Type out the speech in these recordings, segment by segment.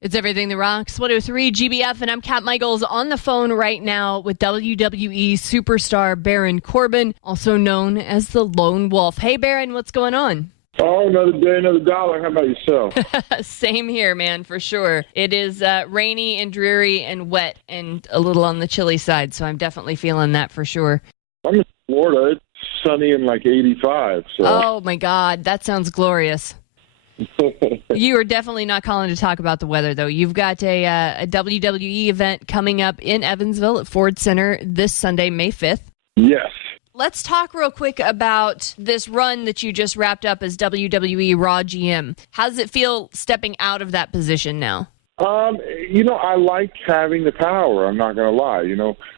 It's Everything That Rocks, 103 GBF, and I'm Kat Mykals on the phone right now with WWE Superstar Baron Corbin, also known as the Lone Wolf. Hey, Baron, what's going on? Oh, another day, another dollar. How about yourself? Same here, man, for sure. It is rainy and dreary and wet and a little on the chilly side, so I'm definitely feeling that for sure. I'm in Florida. It's sunny and like 85. So. Oh, my God. That sounds glorious. You are definitely not calling to talk about the weather, though. You've got a WWE event coming up in Evansville at Ford Center this Sunday, May 5th. Yes. Let's talk real quick about this run that you just wrapped up as WWE Raw GM. How does it feel stepping out of that position now? I like having the power. I'm not going to lie.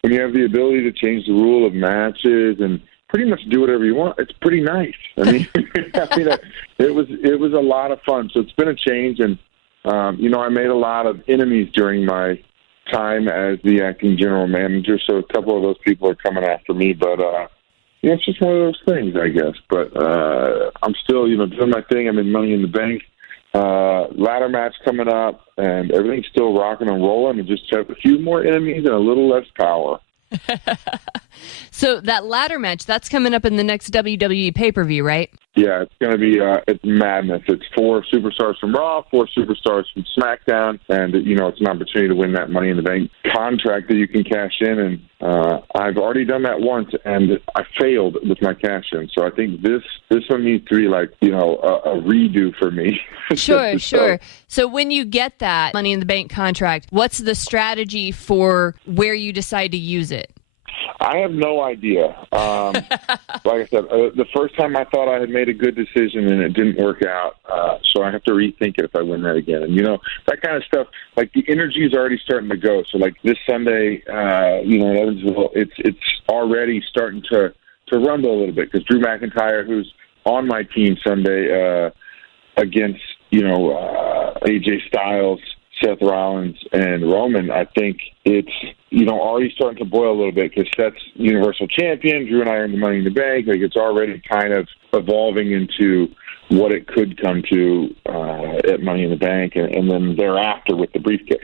When you have the ability to change the rule of matches and pretty much do whatever you want, it's pretty nice. I mean, it was a lot of fun. So it's been a change, and I made a lot of enemies during my time as the acting general manager. So a couple of those people are coming after me, but it's just one of those things, I guess. But I'm still, doing my thing. I'm in Money in the Bank. Ladder match coming up, and everything's still rocking and rolling, and just have a few more enemies and a little less power. So that ladder match, that's coming up in the next WWE pay-per-view, right? Yeah, it's going to be it's madness. It's 4 superstars from Raw, 4 superstars from SmackDown, and, it's an opportunity to win that Money in the Bank contract that you can cash in, and I've already done that once, and I failed with my cash-in, so I think this one needs to be like, a redo for me. Sure. So when you get that Money in the Bank contract, what's the strategy for where you decide to use it? I have no idea. Like I said, the first time I thought I had made a good decision and it didn't work out, so I have to rethink it if I win that again. And, that kind of stuff, like the energy is already starting to go. So like this Sunday, in Evansville, it's already starting to rumble a little bit because Drew McIntyre, who's on my team Sunday against, AJ Styles, Seth Rollins, and Roman, I think it's, already starting to boil a little bit because Seth's Universal Champion. Drew and I are in the Money in the Bank. Like, it's already kind of evolving into what it could come to at Money in the Bank and then thereafter with the briefcase.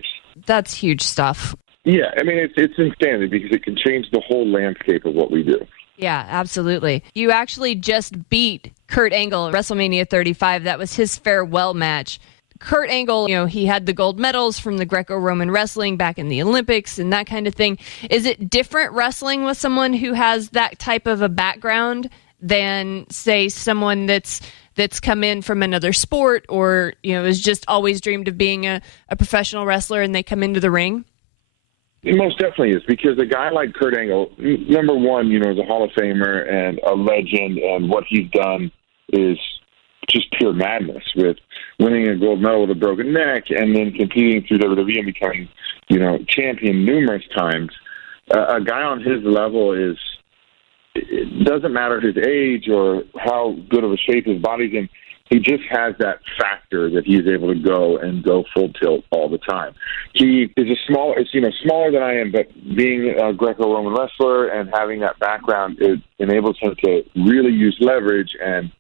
That's huge stuff. Yeah, I mean, it's insanity because it can change the whole landscape of what we do. Yeah, absolutely. You actually just beat Kurt Angle at WrestleMania 35. That was his farewell match. Kurt Angle, he had the gold medals from the Greco-Roman wrestling back in the Olympics and that kind of thing. Is it different wrestling with someone who has that type of a background than, say, someone that's come in from another sport or, has just always dreamed of being a professional wrestler and they come into the ring? It most definitely is, because a guy like Kurt Angle, number one, is a Hall of Famer and a legend, and what he's done is just pure madness, with winning a gold medal with a broken neck and then competing through WWE and becoming, champion numerous times. A guy on his level it doesn't matter his age or how good of a shape his body's in. He just has that factor that he's able to go full tilt all the time. He is smaller than I am, but being a Greco-Roman wrestler and having that background, it enables him to really use leverage and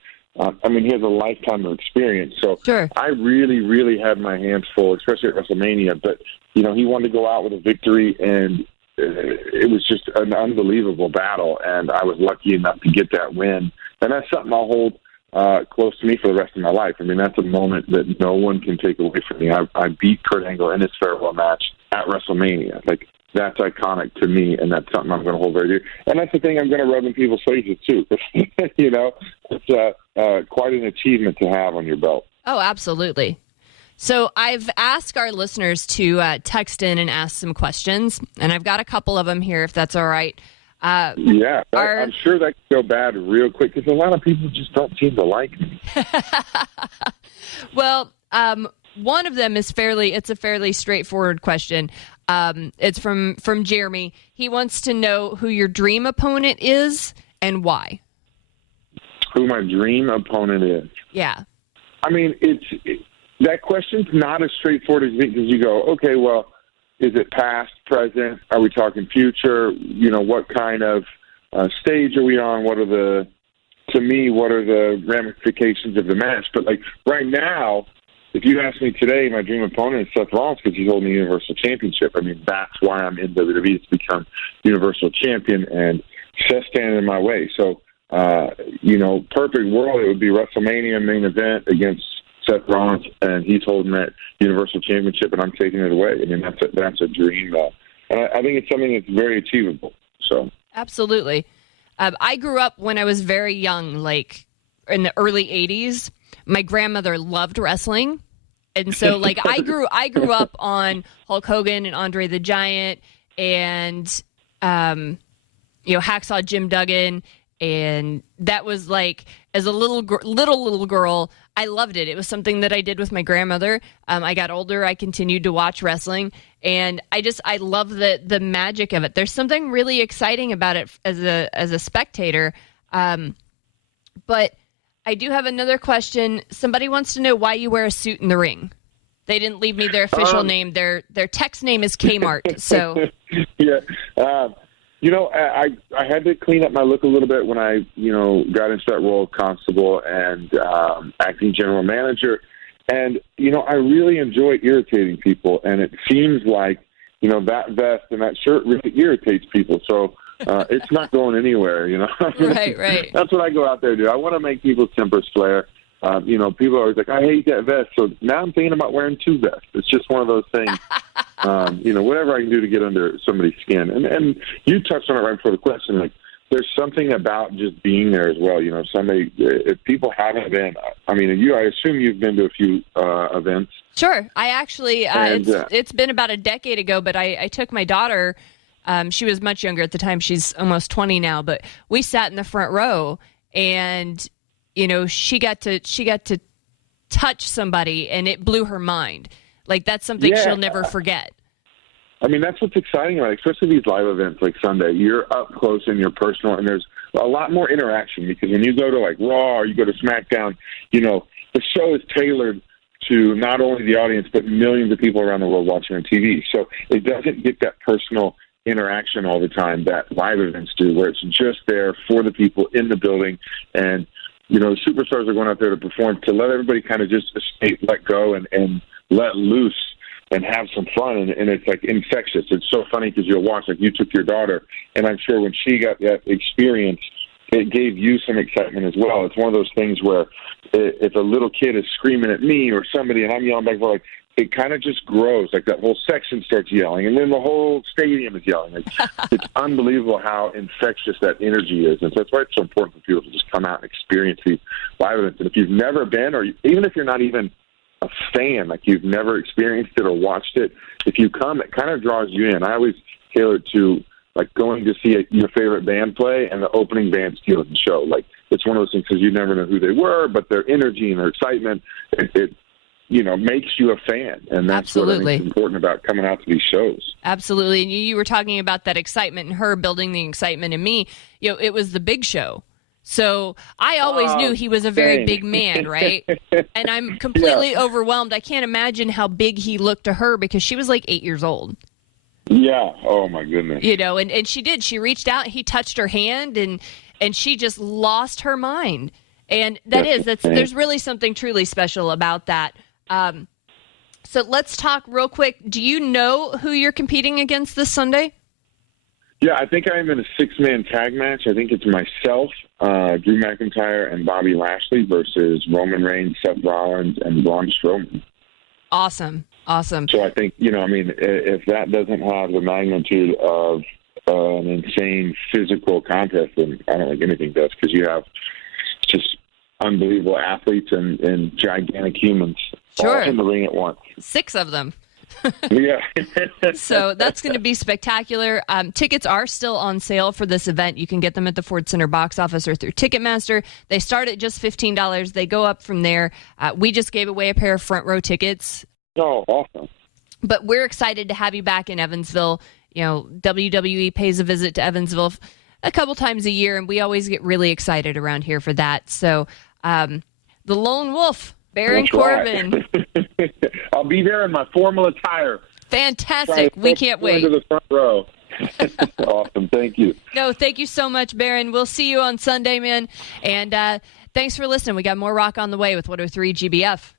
he has a lifetime of experience. So sure. I really, really had my hands full, especially at WrestleMania. But, he wanted to go out with a victory, and it was just an unbelievable battle. And I was lucky enough to get that win. And that's something I'll hold close to me for the rest of my life. I mean, that's a moment that no one can take away from me. I beat Kurt Angle in his farewell match at WrestleMania. Like, that's iconic to me, and that's something I'm going to hold very dear. And that's the thing I'm going to rub in people's faces, too. It's quite an achievement to have on your belt. Oh, absolutely. So I've asked our listeners to text in and ask some questions, and I've got a couple of them here, if that's all right. I'm sure that could go bad real quick, because a lot of people just don't seem to like me. Well, one of them is it's a fairly straightforward question. It's from Jeremy. He wants to know who your dream opponent is and why. Who my dream opponent is? Yeah. I mean, that question's not as straightforward as you go, okay, well, is it past, present? Are we talking future? What kind of stage are we on? What are the ramifications of the match? But, like, right now, if you ask me today, my dream opponent is Seth Rollins because he's holding the Universal Championship. I mean, that's why I'm in WWE, to become Universal Champion, and Seth's standing in my way. So, perfect world, it would be WrestleMania main event against Seth Rollins, and he's holding that Universal Championship, and I'm taking it away. I mean, that's a dream, and I think it's something that's very achievable. So, absolutely. I grew up when I was very young, like in the early 80s. My grandmother loved wrestling. And so like I grew up on Hulk Hogan and Andre the Giant and Hacksaw Jim Duggan, and that was like, as a little girl, I loved it. It was something that I did with my grandmother. I got older, I continued to watch wrestling, and I love the magic of it. There's something really exciting about it as a spectator. But I do have another question. Somebody wants to know why you wear a suit in the ring. They didn't leave me their official name. Their text name is Kmart. So yeah, I had to clean up my look a little bit when I got into that role of constable and acting general manager, and I really enjoy irritating people, and it seems like that vest and that shirt really irritates people. So. It's not going anywhere, Right. That's what I go out there to do. I want to make people's tempers flare. People are always like, I hate that vest. So now I'm thinking about wearing two vests. It's just one of those things, whatever I can do to get under somebody's skin. And you touched on it right before the question. Like, there's something about just being there as well. If people haven't been, I assume you've been to a few events. Sure. I actually, it's been about a decade ago, but I took my daughter. She was much younger at the time. She's almost 20 now, but we sat in the front row, and she got to touch somebody, and it blew her mind. Like, that's something she'll never forget. I mean, that's what's exciting about it, especially these live events like Sunday. You're up close and you're personal, and there's a lot more interaction, because when you go to like Raw or you go to SmackDown, the show is tailored to not only the audience but millions of people around the world watching on TV. So it doesn't get that personal interaction all the time that live events do, where it's just there for the people in the building. And superstars are going out there to perform, to let everybody kind of just let go and let loose and have some fun, and it's like infectious. It's so funny because you'll watch, like you took your daughter, and I'm sure when she got that experience, it gave you some excitement as well. It's one of those things where if a little kid is screaming at me or somebody and I'm yelling back, like, it kind of just grows. Like, that whole section starts yelling, and then the whole stadium is yelling. It's unbelievable how infectious that energy is. And so that's why it's so important for people to just come out and experience these live events. And if you've never been, or even if you're not even a fan, like you've never experienced it or watched it, if you come, it kind of draws you in. I always tailor it to like going to see your favorite band play and the opening band steals the show. Like, it's one of those things because you never know who they were, but their energy and their excitement, it makes you a fan. And that's what I think is important about coming out to these shows. Absolutely. And you were talking about that excitement and her building the excitement in me. It was the Big Show. So I always knew he was a very big man, right? And I'm completely overwhelmed. I can't imagine how big he looked to her because she was like 8 years old. Yeah. Oh, my goodness. And she did. She reached out, he touched her hand, and she just lost her mind. And there's really something truly special about that. So let's talk real quick. Do you know who you're competing against this Sunday? Yeah, I think I'm in a 6-man tag match. I think it's myself, Drew McIntyre, and Bobby Lashley versus Roman Reigns, Seth Rollins, and Braun Strowman. Awesome. So I think, if that doesn't have the magnitude of an insane physical contest, then I don't think anything does, because you have just unbelievable athletes and gigantic humans all in the ring at once. 6 of them. Yeah. So that's going to be spectacular. Tickets are still on sale for this event. You can get them at the Ford Center box office or through Ticketmaster. They start at just $15. They go up from there. We just gave away a pair of front row tickets. Oh, awesome. But we're excited to have you back in Evansville. WWE pays a visit to Evansville a couple times a year, and we always get really excited around here for that. So the Lone Wolf, Baron Corbin. I'll be there in my formal attire. Fantastic. We can't wait. To the front row. Awesome. Thank you. No, thank you so much, Baron. We'll see you on Sunday, man. And thanks for listening. We got more rock on the way with 103 GBF.